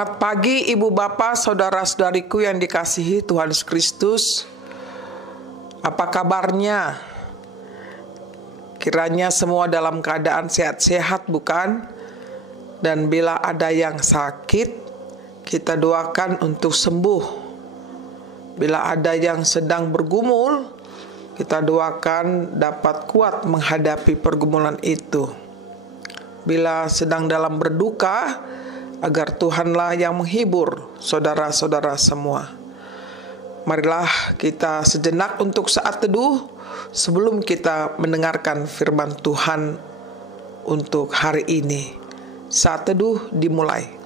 Selamat pagi Ibu Bapak, Saudara-saudariku yang dikasihi Tuhan Yesus Kristus. Apa kabarnya? Kiranya semua dalam keadaan sehat-sehat, bukan? Dan bila ada yang sakit, kita doakan untuk sembuh. Bila ada yang sedang bergumul, kita doakan dapat kuat menghadapi pergumulan itu. Bila sedang dalam berduka, agar Tuhanlah yang menghibur saudara-saudara semua. Marilah kita sejenak untuk saat teduh sebelum kita mendengarkan firman Tuhan untuk hari ini. Saat teduh dimulai.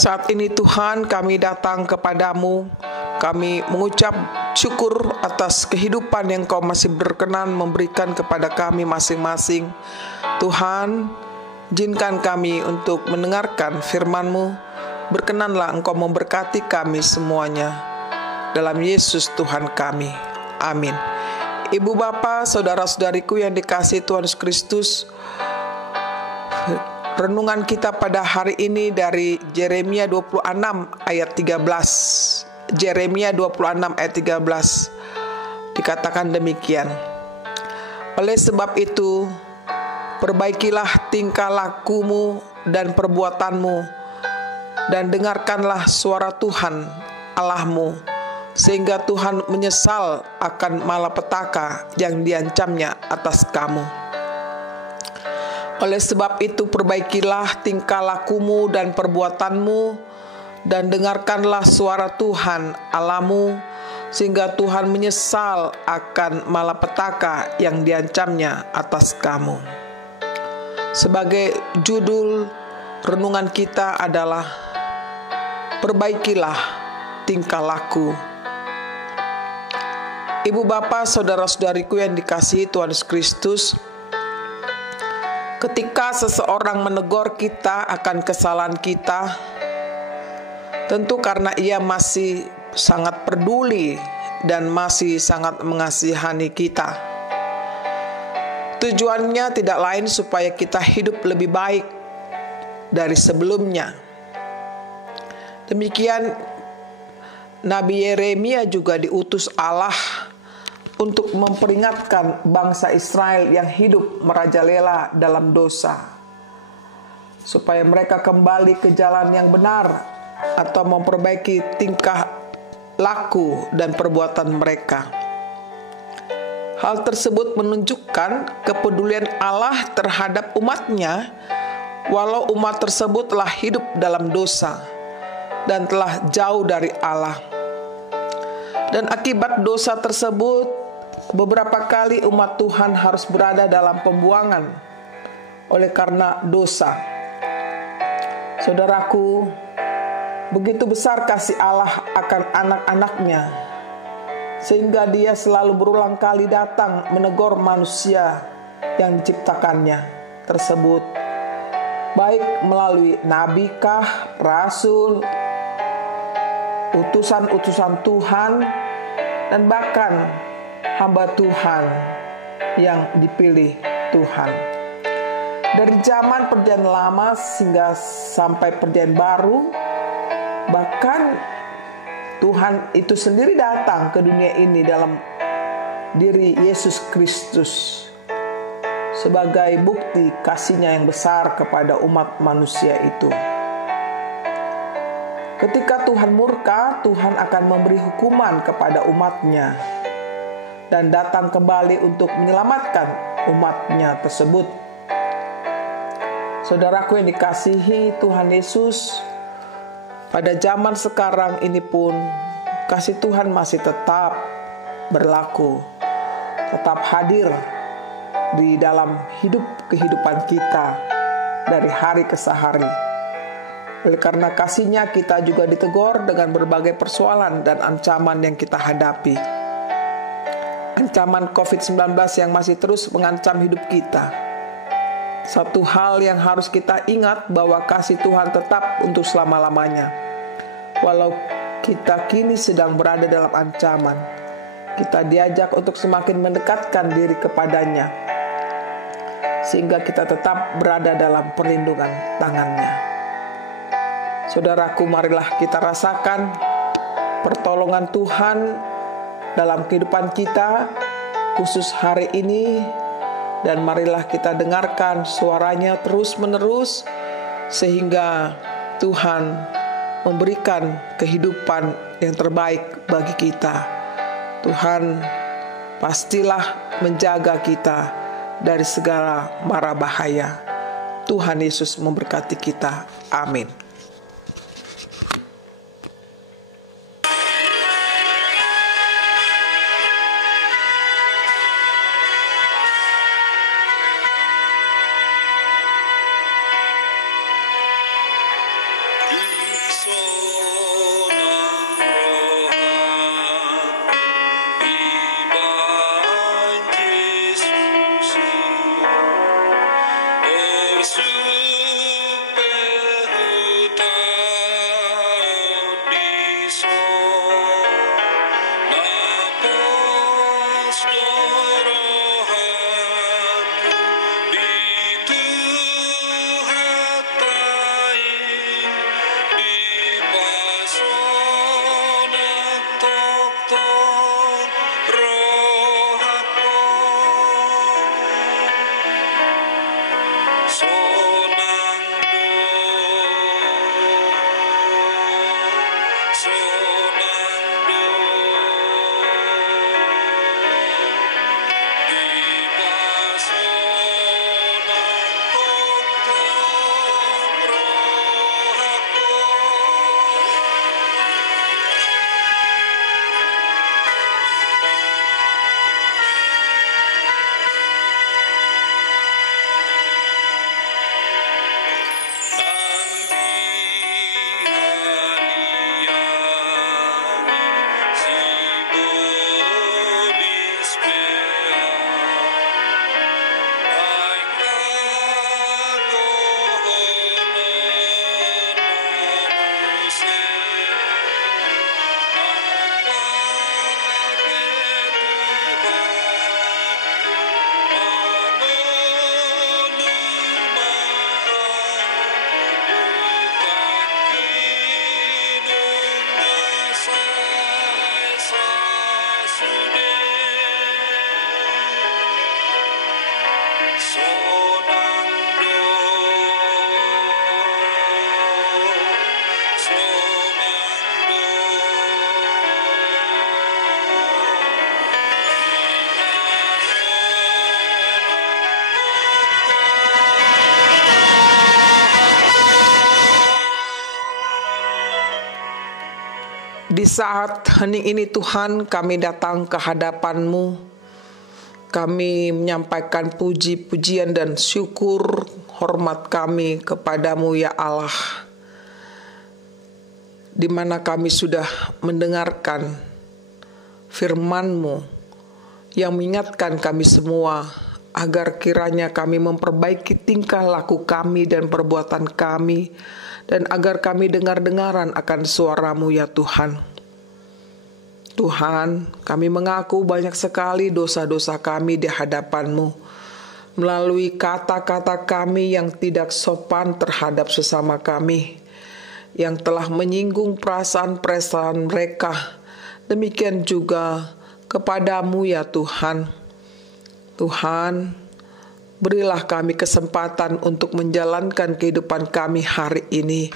Saat ini Tuhan, kami datang kepadamu. Kami mengucap syukur atas kehidupan yang Kau masih berkenan memberikan kepada kami masing-masing. Tuhan, izinkan kami untuk mendengarkan firman-Mu. Berkenanlah Engkau memberkati kami semuanya. Dalam Yesus Tuhan kami. Amin. Ibu Bapa, saudara-saudariku yang dikasihi Tuhan Yesus Kristus, renungan kita pada hari ini dari Yeremia 26 ayat 13. Yeremia 26 ayat 13 dikatakan demikian. Oleh sebab itu, perbaikilah tingkah lakumu dan perbuatanmu, dan dengarkanlah suara Tuhan Allahmu, sehingga Tuhan menyesal akan malapetaka yang diancamnya atas kamu. Oleh sebab itu perbaikilah tingkah lakumu dan perbuatanmu, dan dengarkanlah suara Tuhan Allahmu, sehingga Tuhan menyesal akan malapetaka yang diancamnya atas kamu. Sebagai judul renungan kita adalah perbaikilah tingkah laku. Ibu Bapak, saudara-saudariku yang dikasihi Tuhan Yesus Kristus, ketika seseorang menegur kita akan kesalahan kita, tentu karena ia masih sangat peduli dan masih sangat mengasihani kita. Tujuannya tidak lain supaya kita hidup lebih baik dari sebelumnya. Demikian Nabi Yeremia juga diutus Allah untuk memperingatkan bangsa Israel yang hidup merajalela dalam dosa, supaya mereka kembali ke jalan yang benar atau memperbaiki tingkah laku dan perbuatan mereka. Hal tersebut menunjukkan kepedulian Allah terhadap umatnya, walau umat tersebut telah hidup dalam dosa dan telah jauh dari Allah. Dan akibat dosa tersebut, beberapa kali umat Tuhan harus berada dalam pembuangan oleh karena dosa. Saudaraku, begitu besar kasih Allah akan anak-anaknya, sehingga Dia selalu berulang kali datang menegur manusia yang diciptakannya tersebut, baik melalui nabi kah, rasul, utusan-utusan Tuhan, dan bahkan hamba Tuhan yang dipilih Tuhan. Dari zaman perjanjian lama hingga sampai perjanjian baru, bahkan Tuhan itu sendiri datang ke dunia ini dalam diri Yesus Kristus sebagai bukti kasih-Nya yang besar kepada umat manusia itu. Ketika Tuhan murka, Tuhan akan memberi hukuman kepada umat-Nya dan datang kembali untuk menyelamatkan umat-Nya tersebut. Saudaraku yang dikasihi Tuhan Yesus, pada zaman sekarang ini pun kasih Tuhan masih tetap berlaku, tetap hadir di dalam kehidupan kita dari hari ke hari. Oleh karena kasih-Nya kita juga ditegur dengan berbagai persoalan dan ancaman yang kita hadapi. Ancaman COVID-19 yang masih terus mengancam hidup kita. Satu hal yang harus kita ingat bahwa kasih Tuhan tetap untuk selama-lamanya. Walau kita kini sedang berada dalam ancaman, kita diajak untuk semakin mendekatkan diri kepadanya, sehingga kita tetap berada dalam perlindungan tangan-Nya. Saudaraku, marilah kita rasakan pertolongan Tuhan dalam kehidupan kita, khusus hari ini, dan marilah kita dengarkan suaranya terus-menerus, sehingga Tuhan memberikan kehidupan yang terbaik bagi kita. Tuhan pastilah menjaga kita dari segala mara bahaya. Tuhan Yesus memberkati kita. Amin. Di saat hening ini Tuhan, kami datang ke hadapan-Mu. Kami menyampaikan puji-pujian dan syukur hormat kami kepadamu ya Allah, di mana kami sudah mendengarkan firman-Mu yang mengingatkan kami semua agar kiranya kami memperbaiki tingkah laku kami dan perbuatan kami, dan agar kami dengar-dengaran akan suara-Mu ya Tuhan. Tuhan, kami mengaku banyak sekali dosa-dosa kami di hadapan-Mu, melalui kata-kata kami yang tidak sopan terhadap sesama kami, yang telah menyinggung perasaan-perasaan mereka. Demikian juga kepadamu ya Tuhan. Tuhan, berilah kami kesempatan untuk menjalankan kehidupan kami hari ini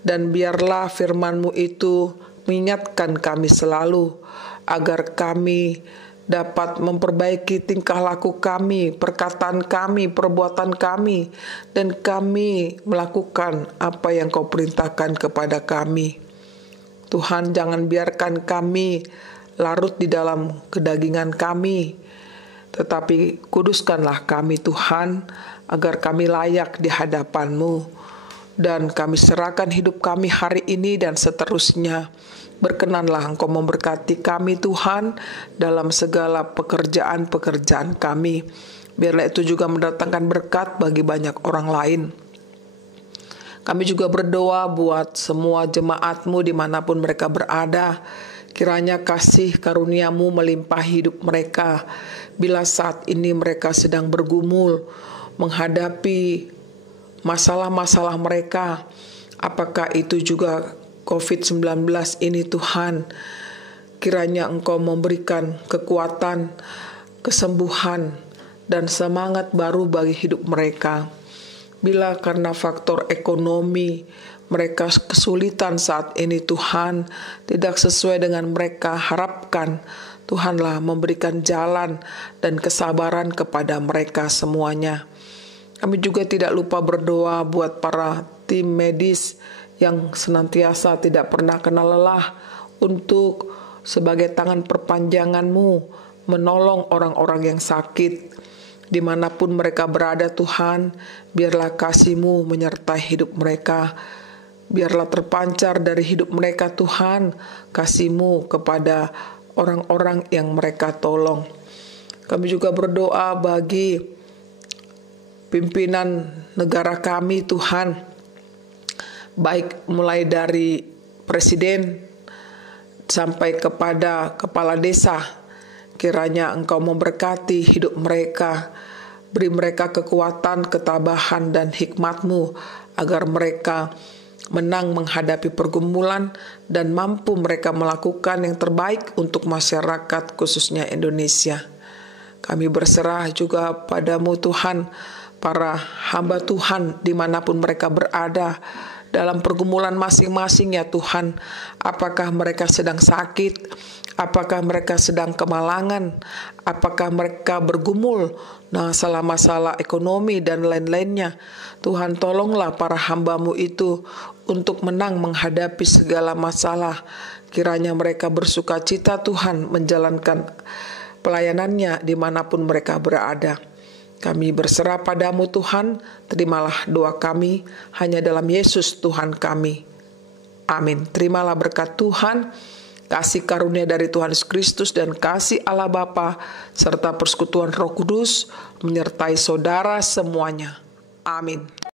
Dan biarlah firman-Mu itu mengingatkan kami selalu, agar kami dapat memperbaiki tingkah laku kami, perkataan kami, perbuatan kami, dan kami melakukan apa yang Kau perintahkan kepada kami. Tuhan, jangan biarkan kami larut di dalam kedagingan kami, tetapi kuduskanlah kami Tuhan, agar kami layak di hadapan-Mu. Dan kami serahkan hidup kami hari ini dan seterusnya. Berkenanlah Engkau memberkati kami Tuhan dalam segala pekerjaan-pekerjaan kami. Biarlah itu juga mendatangkan berkat bagi banyak orang lain. Kami juga berdoa buat semua jemaat-Mu dimanapun mereka berada. Kiranya kasih karunia-Mu melimpahi hidup mereka. Bila saat ini mereka sedang bergumul menghadapi masalah-masalah mereka, apakah itu juga COVID-19 ini Tuhan, kiranya Engkau memberikan kekuatan, kesembuhan, dan semangat baru bagi hidup mereka. Bila karena faktor ekonomi mereka kesulitan saat ini Tuhan, tidak sesuai dengan mereka harapkan, Tuhanlah memberikan jalan dan kesabaran kepada mereka semuanya. Kami juga tidak lupa berdoa buat para tim medis yang senantiasa tidak pernah kenal lelah untuk sebagai tangan perpanjangan-Mu menolong orang-orang yang sakit. Dimanapun mereka berada Tuhan, biarlah kasih-Mu menyertai hidup mereka. Biarlah terpancar dari hidup mereka Tuhan, kasih-Mu kepada orang-orang yang mereka tolong. Kami juga berdoa bagi pimpinan negara kami Tuhan, baik mulai dari presiden sampai kepada kepala desa. Kiranya Engkau memberkati hidup mereka, beri mereka kekuatan, ketabahan, dan hikmat-Mu, agar mereka menang menghadapi pergumulan dan mampu mereka melakukan yang terbaik untuk masyarakat khususnya Indonesia. Kami berserah juga padamu Tuhan, para hamba Tuhan dimanapun mereka berada, dalam pergumulan masing-masing ya Tuhan. Apakah mereka sedang sakit? Apakah mereka sedang kemalangan? Apakah mereka bergumul masalah-masalah ekonomi dan lain-lainnya? Tuhan, tolonglah para hamba-Mu itu untuk menang menghadapi segala masalah. Kiranya mereka bersukacita Tuhan menjalankan pelayanannya dimanapun mereka berada. Kami berserah padamu Tuhan, terimalah doa kami hanya dalam Yesus Tuhan kami. Amin. Terimalah berkat Tuhan, kasih karunia dari Tuhan Yesus Kristus dan kasih Allah Bapa serta persekutuan Roh Kudus menyertai saudara semuanya. Amin.